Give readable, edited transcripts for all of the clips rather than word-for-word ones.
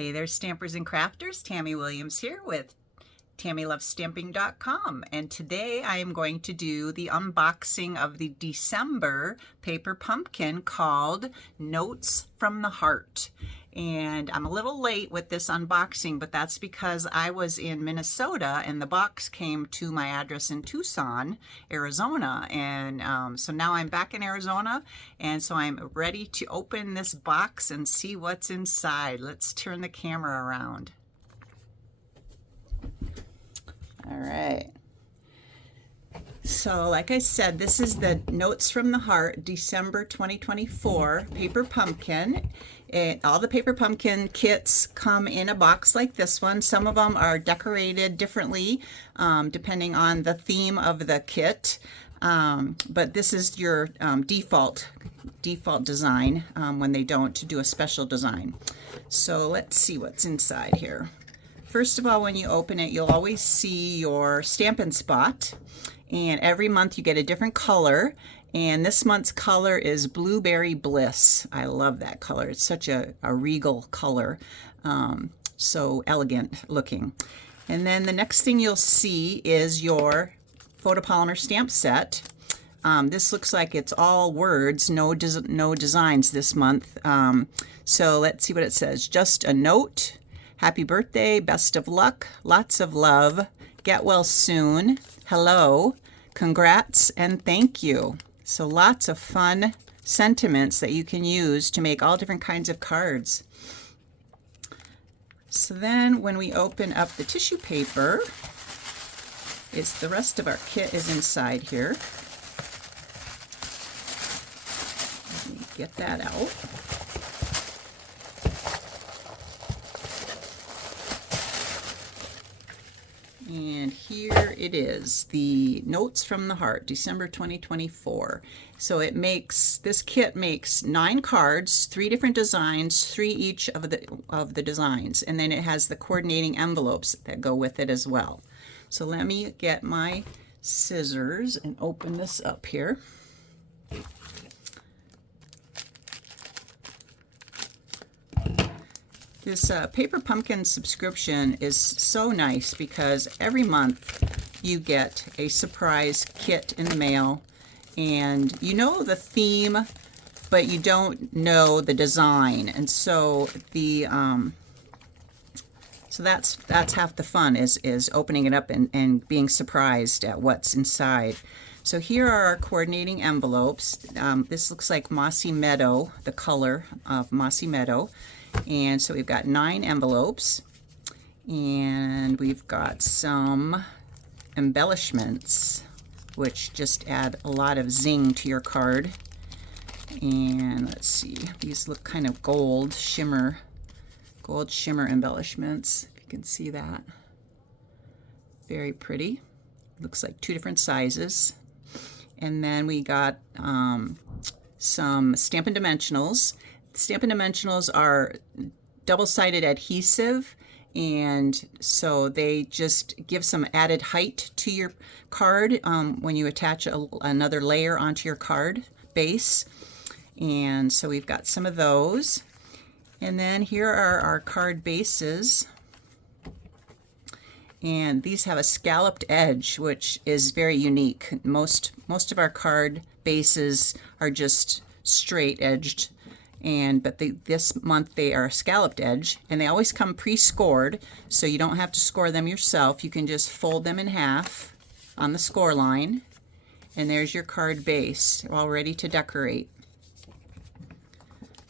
Hey there, stampers and crafters. Tammy Williams here with TammyLovesStamping.com, and today I am going to do the unboxing of the December paper pumpkin called Notes from the Heart. And I'm a little late with this unboxing, but that's because I was in Minnesota and the box came to my address in Tucson, Arizona. And so now I'm back in Arizona, and so I'm ready to open this box and see what's inside. Let's turn the camera around. All right. So like I said, this is the Notes from the Heart December 2024 paper pumpkin. All the paper pumpkin kits come in a box like this one. Some of them are decorated differently depending on the theme of the kit. But this is your default design when they don't do a special design. So let's see what's inside here. First of all, when you open it, you'll always see your Stampin' Spot, and every month you get a different color, and this month's color is Blueberry Bliss. I love that color. It's such a regal color, so elegant looking. And then the next thing you'll see is your photopolymer stamp set. This looks like it's all words, no designs this month. So let's see what it says. Just a note. Happy birthday, best of luck, lots of love, get well soon, hello, congrats, and thank you. So lots of fun sentiments that you can use to make all different kinds of cards. So then when we open up the tissue paper, the rest of our kit is inside here. Let me get that out. And here it is, the Notes from the Heart, December 2024. So this kit makes 9 cards, 3 different designs, 3 each of the designs, and then it has the coordinating envelopes that go with it as well. So let me get my scissors and open this up here. This paper pumpkin subscription is so nice because every month you get a surprise kit in the mail, and you know the theme, but you don't know the design, and so that's half the fun is opening it up and being surprised at what's inside. So here are our coordinating envelopes. This looks like Mossy Meadow, the color of Mossy Meadow. And so we've got 9 envelopes, and we've got some embellishments which just add a lot of zing to your card. And let's see, these look kind of gold shimmer embellishments, if you can see that. Very pretty. Looks like 2 different sizes. And then we got some Stampin' Dimensionals. Stampin' Dimensionals are double-sided adhesive, and so they just give some added height to your card when you attach another layer onto your card base. And so we've got some of those. And then here are our card bases. And these have a scalloped edge, which is very unique. Most of our card bases are just straight edged. But this month they are scalloped edge, and they always come pre-scored, so you don't have to score them yourself. You can just fold them in half on the score line, and there's your card base, all ready to decorate.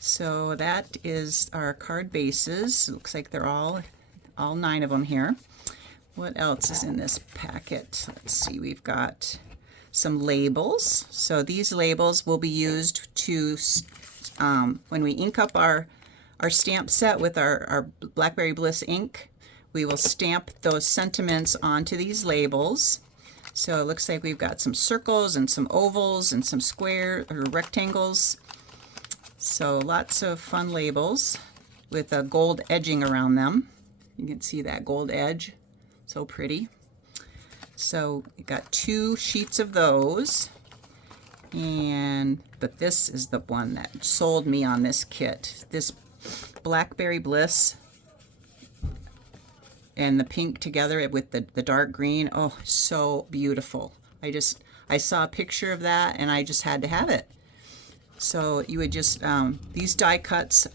So that is our card bases. It looks like they're all 9 of them here. What else is in this packet? Let's see, we've got some labels. So these labels will be used to when we ink up our stamp set with our Blackberry Bliss ink, we will stamp those sentiments onto these labels. So it looks like we've got some circles and some ovals and some square or rectangles. So lots of fun labels with a gold edging around them. You can see that gold edge, so pretty. So we got 2 sheets of those. But this is the one that sold me on this kit. This Blackberry Bliss and the pink together with the dark green. Oh, so beautiful. I saw a picture of that and I just had to have it. So you would just, these die cuts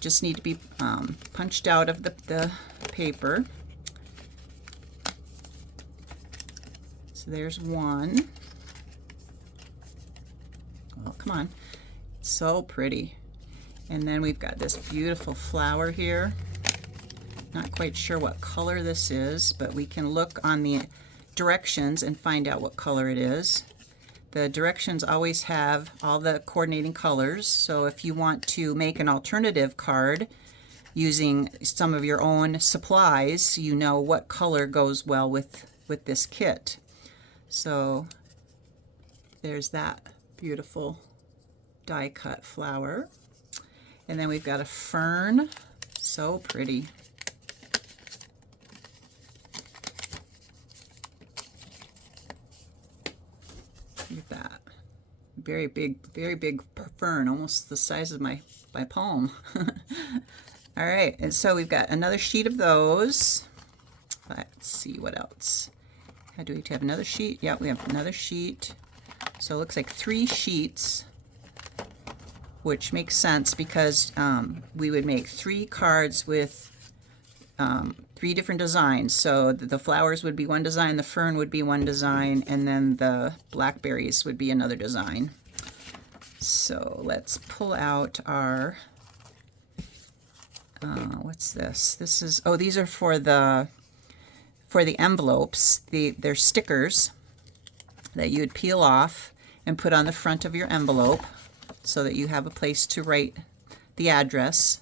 just need to be punched out of the paper. So there's one. Oh, come on. So pretty. And then we've got this beautiful flower here. Not quite sure what color this is, but we can look on the directions and find out what color it is. The directions always have all the coordinating colors, so if you want to make an alternative card using some of your own supplies, you know what color goes well with this kit. So there's that beautiful die cut flower. And then we've got a fern, so pretty. Look at that. Very big fern, almost the size of my palm. All right, and so we've got another sheet of those. Let's see what else. Do we have another sheet? Yeah, we have another sheet. So it looks like 3 sheets, which makes sense because we would make 3 cards with 3 different designs. So the flowers would be one design, the fern would be one design, and then the blackberries would be another design. So let's pull out our, what's this? This is, oh, these are for the envelopes. They're stickers that you would peel off and put on the front of your envelope so that you have a place to write the address,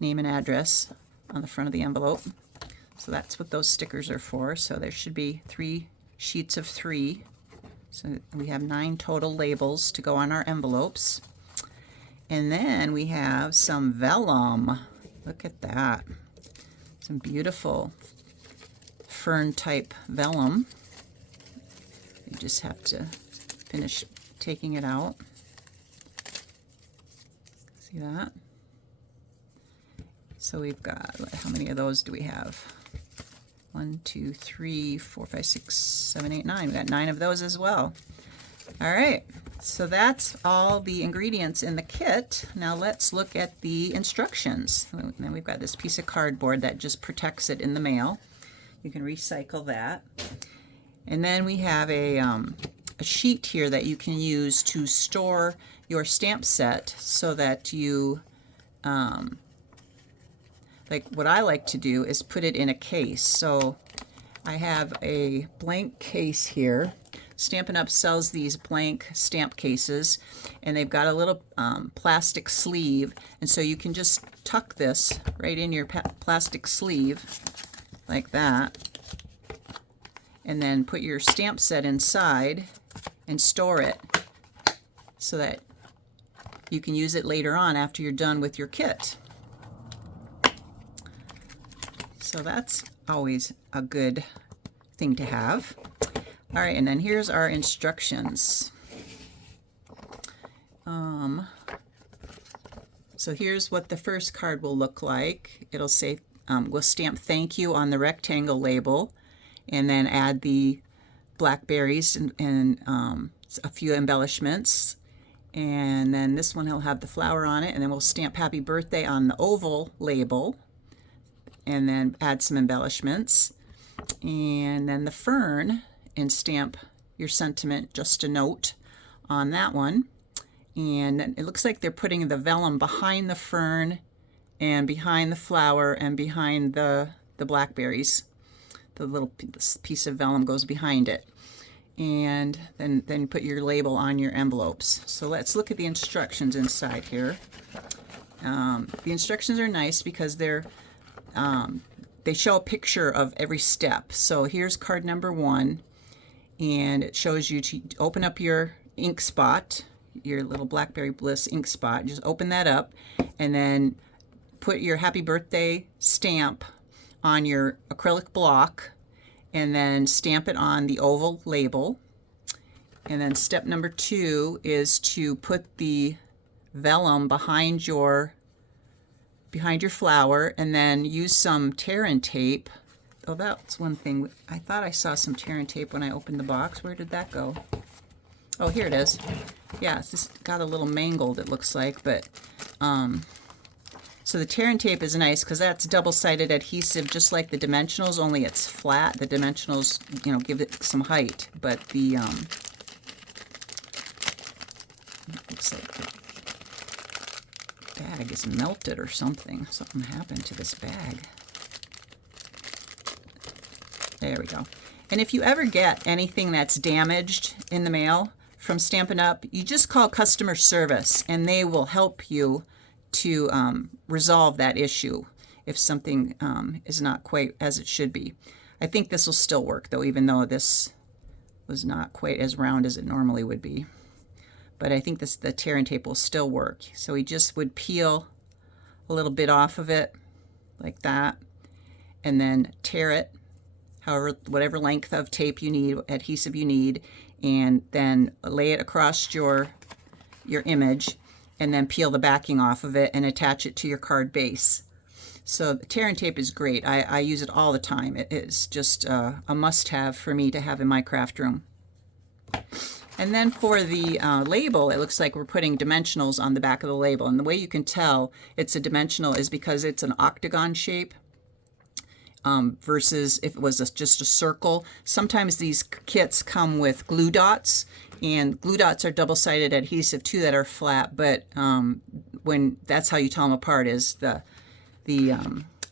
name and address on the front of the envelope. So that's what those stickers are for. So there should be 3 sheets of 3. So we have 9 total labels to go on our envelopes. And then we have some vellum. Look at that. Some beautiful fern type vellum. You just have to finish taking it out. See that? So we've got, how many of those do we have? 1, 2, 3, 4, 5, 6, 7, 8, 9. We've got 9 of those as well. All right, so that's all the ingredients in the kit. Now let's look at the instructions. And then we've got this piece of cardboard that just protects it in the mail. You can recycle that. And then we have a sheet here that you can use to store your stamp set so that you, like what I like to do is put it in a case. So I have a blank case here. Stampin' Up! Sells these blank stamp cases, and they've got a little plastic sleeve, and so you can just tuck this right in your plastic sleeve like that, and then put your stamp set inside and store it so that you can use it later on after you're done with your kit. So that's always a good thing to have. All right, and then here's our instructions. So here's what the first card will look like. It'll say, we'll stamp thank you on the rectangle label, and then add the blackberries and a few embellishments. And then this one will have the flower on it, and then we'll stamp happy birthday on the oval label, and then add some embellishments. And then the fern, and stamp your sentiment, just a note on that one. And it looks like they're putting the vellum behind the fern and behind the flower and behind the blackberries. The little piece of vellum goes behind it. And then put your label on your envelopes. So let's look at the instructions inside here. The instructions are nice because they show a picture of every step. So here's card number 1. And it shows you to open up your ink spot, your little Blackberry Bliss ink spot. Just open that up and then put your happy birthday stamp on your acrylic block and then stamp it on the oval label. And then step number 2 is to put the vellum behind your flower and then use some tear and tape Oh, that's one thing. I thought I saw some tear and tape when I opened the box. Where did that go? Oh, here it is. Yeah, it's just got a little mangled, it looks like, but so the tear and tape is nice because that's double-sided adhesive, just like the dimensionals, only it's flat. The dimensionals, you know, give it some height, but the looks like the bag is melted or something. Something happened to this bag. There we go. And if you ever get anything that's damaged in the mail from Stampin' Up, you just call customer service and they will help you to resolve that issue if something is not quite as it should be. I think this will still work though, even though this was not quite as round as it normally would be. But I think the tear and tape will still work. So we just would peel a little bit off of it like that and then tear it, however, whatever length of tape you need, adhesive you need, and then lay it across your image and then peel the backing off of it and attach it to your card base. So the tear and tape is great. I use it all the time. It is just a must-have for me to have in my craft room. And then for the label, it looks like we're putting dimensionals on the back of the label. And the way you can tell it's a dimensional is because it's an octagon shape. Versus if it was just a circle. Sometimes these kits come with glue dots, and glue dots are double-sided adhesive too that are flat, but when that's how you tell them apart is the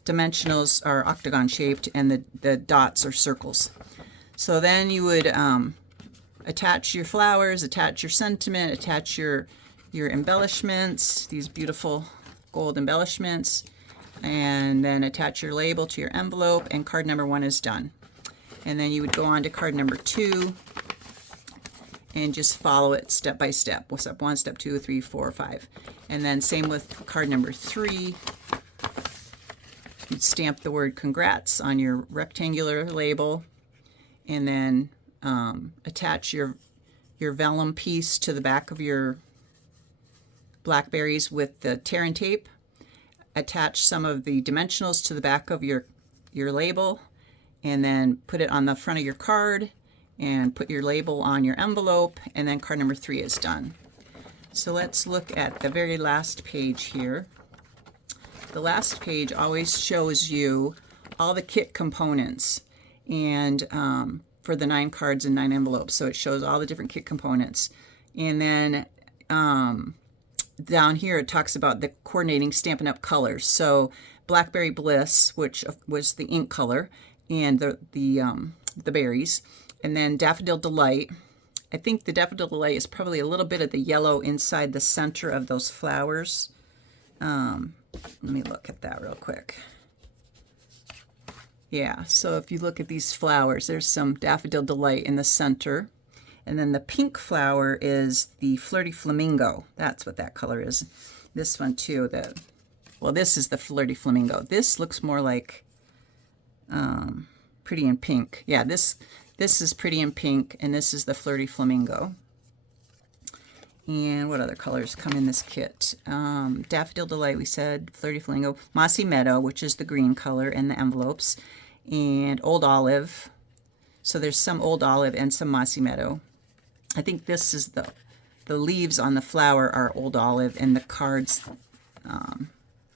dimensionals are octagon shaped and the dots are circles. So then you would attach your flowers, attach your sentiment, attach your embellishments, these beautiful gold embellishments, and then attach your label to your envelope, and card number 1 is done. And then you would go on to card number 2 and just follow it step by step. Well, step 1, step 2, 3, 4, 5. And then same with card number 3. You'd stamp the word congrats on your rectangular label, and then attach your vellum piece to the back of your blackberries with the tear and tape. Attach some of the dimensionals to the back of your label, and then put it on the front of your card and put your label on your envelope, and then card number 3 is done. So let's look at the very last page here. The last page always shows you all the kit components, and for the 9 cards and 9 envelopes, so it shows all the different kit components. And then down here it talks about the coordinating Stampin' Up! Colors. So Blackberry Bliss, which was the ink color, and the berries, and then Daffodil Delight. I think the Daffodil Delight is probably a little bit of the yellow inside the center of those flowers. Let me look at that real quick. Yeah, so if you look at these flowers, there's some Daffodil Delight in the center. And then the pink flower is the Flirty Flamingo. That's what that color is. This one too, well, this is the Flirty Flamingo. This looks more like Pretty in Pink. Yeah, this is Pretty in Pink, and this is the Flirty Flamingo. And what other colors come in this kit? Daffodil Delight, we said, Flirty Flamingo, Mossy Meadow, which is the green color in the envelopes, and Old Olive. So there's some Old Olive and some Mossy Meadow. I think this is the leaves on the flower are Old Olive, and the cards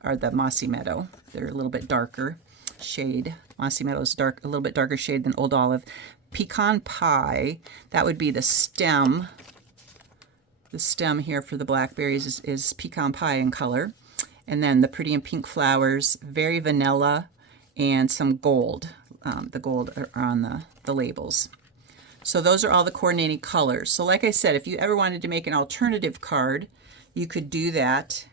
are the Mossy Meadow. They're a little bit darker shade. Mossy Meadow is a little bit darker shade than Old Olive. Pecan Pie, that would be the stem. The stem here for the blackberries is pecan pie in color. And then the Pretty in Pink flowers, very vanilla, and some gold. The gold are on the labels. So those are all the coordinating colors. So like I said, if you ever wanted to make an alternative card, you could do that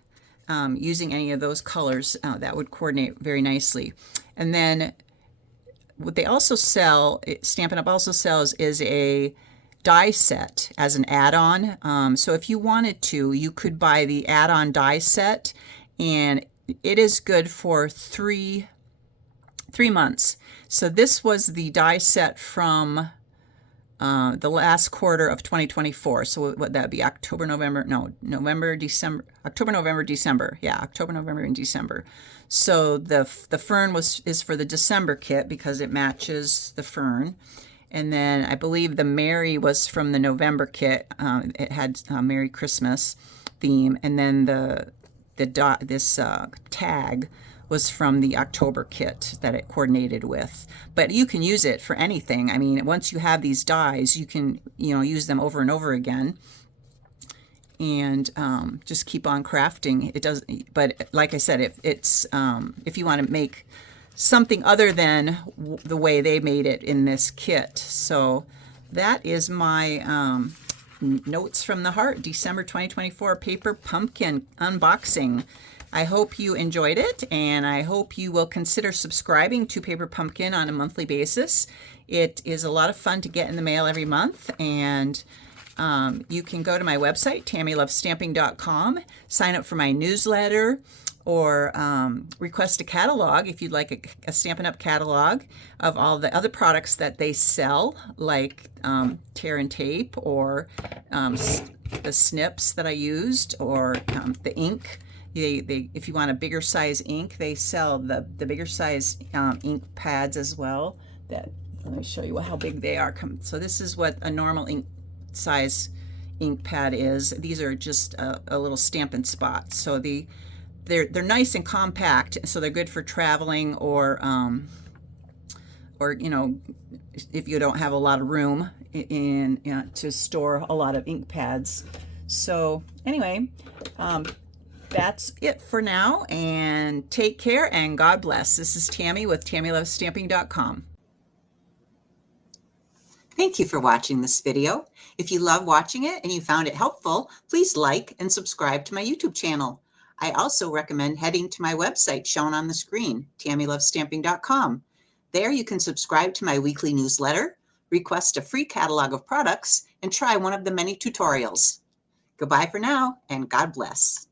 using any of those colors. That would coordinate very nicely. And then what they also sell, Stampin' Up! Also sells, is a die set as an add-on. So if you wanted to, you could buy the add-on die set, and it is good for three months. So this was the die set from the last quarter of 2024. So what that be? October, November, no, November, December, October, November, December. Yeah, October, November, and December. So the fern is for the December kit because it matches the fern. And then I believe the Merry was from the November kit. It had Merry Christmas theme. And then this tag was from the October kit that it coordinated with. But you can use it for anything. I mean, once you have these dies, you can, use them over and over again, and just keep on crafting. It does, but like I said, if you want to make something other than the way they made it in this kit. So that is my Notes from the Heart December 2024 paper pumpkin unboxing. I hope you enjoyed it, and I hope you will consider subscribing to Paper Pumpkin on a monthly basis. It is a lot of fun to get in the mail every month, and you can go to my website, tammylovestamping.com, sign up for my newsletter, or request a catalog if you'd like a Stampin' Up! Catalog of all the other products that they sell, like tear and tape, or the snips that I used, or the ink. If you want a bigger size ink, they sell the bigger size ink pads as well. Let me show you how big they are. So this is what a normal ink size ink pad is. These are just a little Stampin' Spot. So they're nice and compact, so they're good for traveling, or if you don't have a lot of room to store a lot of ink pads. So anyway, that's it for now, and take care and God bless. This is Tammy with TammyLovesStamping.com. Thank you for watching this video. If you love watching it and you found it helpful, please like and subscribe to my YouTube channel. I also recommend heading to my website shown on the screen, TammyLovesStamping.com. There you can subscribe to my weekly newsletter, request a free catalog of products, and try one of the many tutorials. Goodbye for now, and God bless.